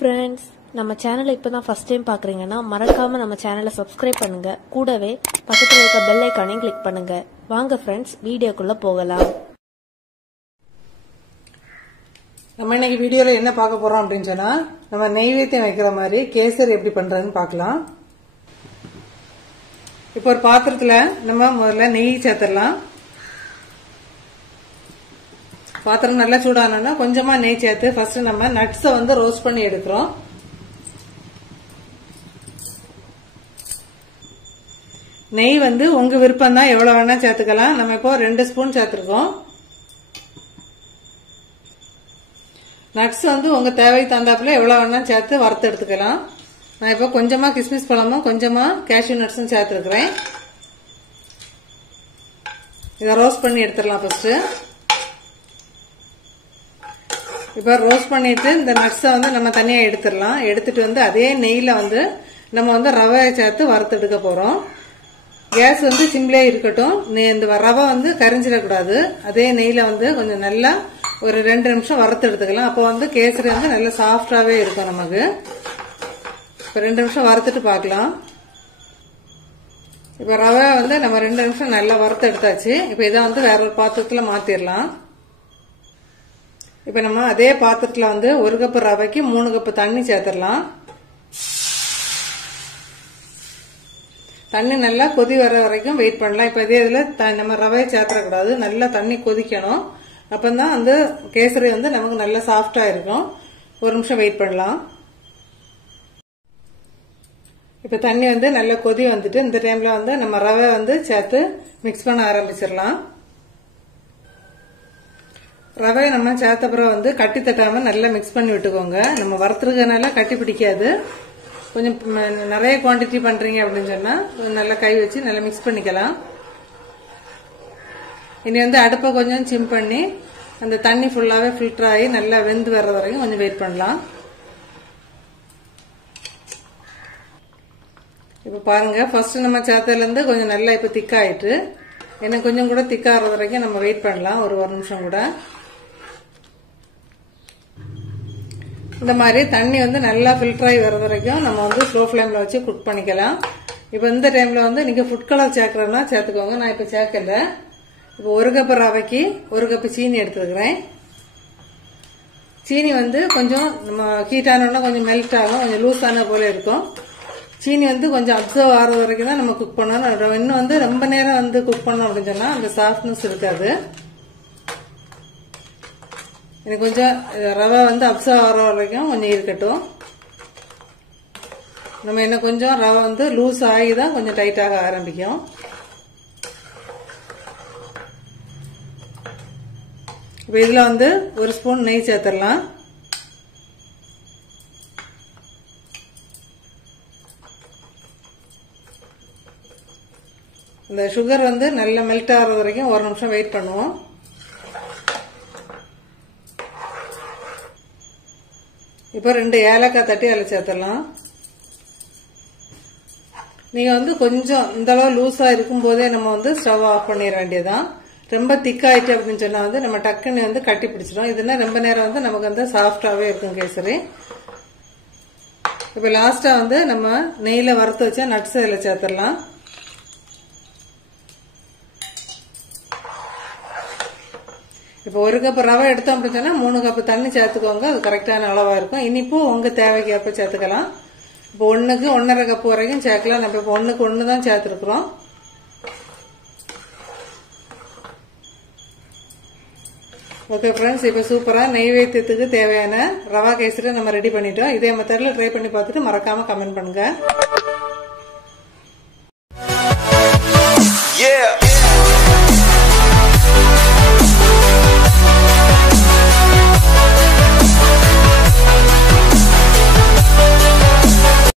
friends, நம்ம சேனலை இப்பதான் ஃபர்ஸ்ட் டைம் பார்க்கறீங்கன்னா மறக்காம நம்ம சேனலை சப்ஸ்கிரைப் பண்ணுங்க. கூடவே பக்கத்துல இருக்க பெல் ஐகானையும் கிளிக் பண்ணுங்க. வாங்க फ्रेंड्स, வீடியோக்குள்ள போகலாம். நம்ம இன்னைக்கு வீடியோல என்ன பார்க்க போறோம் அப்படினு சொன்னா, நம்ம நெய்வேத்தியம் வைக்கிற மாதிரி கேசரி எப்படி பண்றதுன்னு பார்க்கலாம். இப்போ ஒரு பாத்திரத்துல நம்ம முதல்ல நெய் சேர்த்துடலாம். பாத்திரம் நல்லா சூடானா கொஞ்சமா நெய் சேர்த்து ஃபர்ஸ்ட் நம்ம நட்ஸை வந்து ரோஸ்ட் பண்ணி எடுக்கிறோம். நெய் வந்து உங்க விருப்பம் தான், எவ்வளவு வேணா சேர்த்துக்கலாம். நம்ம இப்போ 2 ஸ்பூன் சேர்த்திருக்கோம். நட்ஸ் வந்து உங்க தேவைக்கு தகுந்தாப்புல எவ்வளவு வேணா சேர்த்து வறுத்து எடுத்துக்கலாம். நான் இப்போ கொஞ்சமா கிஸ்மிஸ் பழமும் கொஞ்சமா கேஷ்யூ நட்ஸும் சேர்த்துருக்கிறேன். இதை ரோஸ்ட் பண்ணி எடுத்துடலாம். ஃபர்ஸ்ட் இப்போ ரோஸ்ட் பண்ணிட்டு இந்த நட்ஸை வந்து நம்ம தனியா எடுத்துடலாம். எடுத்துட்டு வந்து அதே நெய்ல வந்து நம்ம வந்து ரவையை சேர்த்து வறுத்து எடுக்க போறோம். கேஸ் வந்து சிம்லே இருக்கட்டும். இந்த ரவை வந்து கரிஞ்சிடக்கூடாது. அதே நெய்ல வந்து கொஞ்சம் நல்லா ஒரு 2 நிமிஷம் வறுத்து எடுத்துக்கலாம். அப்போ வந்து கேசரி வந்து நல்லா சாஃப்டாவே இருக்கும் நமக்கு. இப்போ 2 நிமிஷம் வறுத்துட்டு பார்க்கலாம். இப்போ ரவை வந்து நம்ம 2 நிமிஷம் நல்லா வறுத்து எடுத்தாச்சு. இப்போ இதை வந்து வேற ஒரு பாத்திரத்துல மாத்திரலாம். இப்ப நம்ம அதே பாத்திரத்துல வந்து 1 கப் ரவைக்கு 3 கப் தண்ணி சேர்த்துடலாம். தண்ணி நல்லா கொதி வர வரைக்கும் வெயிட் பண்ணலாம். இப்ப இதே இதுல நம்ம ரவையை சேர்த்தக்கூடாது, நல்லா தண்ணி கொதிக்கணும். அப்பதான் அந்த கேசரி வந்து நமக்கு நல்லா சாஃப்டா இருக்கும். 1 நிமிஷம் வெயிட் பண்ணலாம். இப்ப தண்ணி வந்து நல்லா கொதி வந்துட்டு இந்த டைம்ல வந்து நம்ம ரவை வந்து சேர்த்து மிக்ஸ் பண்ண ஆரம்பிச்சிடலாம். ரவையை நம்ம சேர்த்த பிறகு வந்து கட்டி தட்டாம நல்லா மிக்ஸ் பண்ணி விட்டுக்கோங்க. நம்ம வறுத்துறதுனால கட்டி பிடிக்காது. கொஞ்சம் நிறைய குவான்டிட்டி பண்றீங்க அப்படின்னு சொன்னா நல்லா கை வச்சு நல்லா மிக்ஸ் பண்ணிக்கலாம். இனி வந்து அடுப்பை கொஞ்சம் சிம் பண்ணி அந்த தண்ணி ஃபுல்லாவே ஃபில்டர் ஆகி நல்லா வெந்து வர்ற வரைக்கும் கொஞ்சம் வெயிட் பண்ணலாம். இப்ப பாருங்க, ஃபர்ஸ்ட் நம்ம சேர்த்ததுல இருந்து கொஞ்சம் நல்லா இப்ப திக்காயிட்டு, இன்னும் கொஞ்சம் கூட திக்காகிற வரைக்கும் நம்ம வெயிட் பண்ணலாம். ஒரு நிமிஷம் கூட. இந்த மாதிரி தண்ணி வந்து நல்லா ஃபில்டர் ஆகி வர வரைக்கும் நம்ம வந்து ஸ்லோ ஃபிளேம்ல வச்சு குக் பண்ணிக்கலாம். இப்ப இந்த டைம்ல வந்து நீங்க ஃபுட் கலர் சேர்க்கறதுனா சேர்த்துக்கோங்க. நான் இப்ப சேர்க்கல. இப்போ 1 கப் ரவைக்கு 1 கப் சீனி எடுத்துக்கிறேன். சீனி வந்து கொஞ்சம் நம்ம ஹீட் ஆனோம்னா கொஞ்சம் மெல்ட் ஆகும், கொஞ்சம் லூஸ் ஆன போல இருக்கும். சீனி வந்து கொஞ்சம் அப்சர்வ் ஆகிற வரைக்கும் தான் நம்ம குக் பண்ணணும். இன்னும் வந்து ரொம்ப நேரம் வந்து குக் பண்ணோம் அப்படின்னு சொன்னா அந்த சாஃப்ட்னஸ் இருக்காது. எனக்கு கொஞ்சம் ரவை வந்து அப்சர்வ் ஆகிற வரைக்கும் கொஞ்சம் இருக்கட்டும். நம்ம என்ன கொஞ்சம் ரவை வந்து லூஸ் ஆகி தான் கொஞ்சம் டைட்டாக ஆரம்பிக்கும். இப்போ இதுல வந்து 1 ஸ்பூன் நெய் சேர்த்துடலாம். இந்த சுகர் வந்து நல்லா மெல்ட் ஆகிற வரைக்கும் 1 நிமிஷம் வெயிட் பண்ணுவோம். இப்போ 2 ஏலக்காய் தட்டி அதில் சேர்த்துடலாம். நீங்க வந்து கொஞ்சம் இந்த அளவு லூஸா இருக்கும் போதே நம்ம வந்து ஸ்டவ் ஆஃப் பண்ணிட வேண்டியதான். ரொம்ப திக்காயிட்டு அப்படின்னு சொன்னா வந்து நம்ம டக்குன்னு வந்து கட்டி பிடிச்சிடும். இதுன்னா ரொம்ப நேரம் வந்து நமக்கு வந்து சாஃப்டாவே இருக்கும் கேசரி. இப்ப லாஸ்டா வந்து நம்ம நெய்ல வறுத்து வச்ச நட்ஸ் இதில் சேர்த்துடலாம். இப்போ 1 கப் ரவை எடுத்தோம் அப்படின்னு சொன்னா 3 கப் தண்ணி சேர்த்துக்கோங்க. அது கரெக்டான அளவா இருக்கும். இனிப்பு உங்க தேவைக்கு ஏற்ப சேர்த்துக்கலாம். இப்போ 1க்கு 1.5 கப் வரைக்கும் சேர்க்கலாம். நம்ம இப்போ 1க்கு 1 தான் சேர்த்துருக்குறோம். ஓகே ஃப்ரெண்ட்ஸ், இப்போ சூப்பரா நெய்வேத்தியத்துக்கு தேவையான ரவா கேசரி நம்ம ரெடி பண்ணிட்டோம். இதே மெத்தட்ல ட்ரை பண்ணி பார்த்துட்டு மறக்காம கமெண்ட் பண்ணுங்க.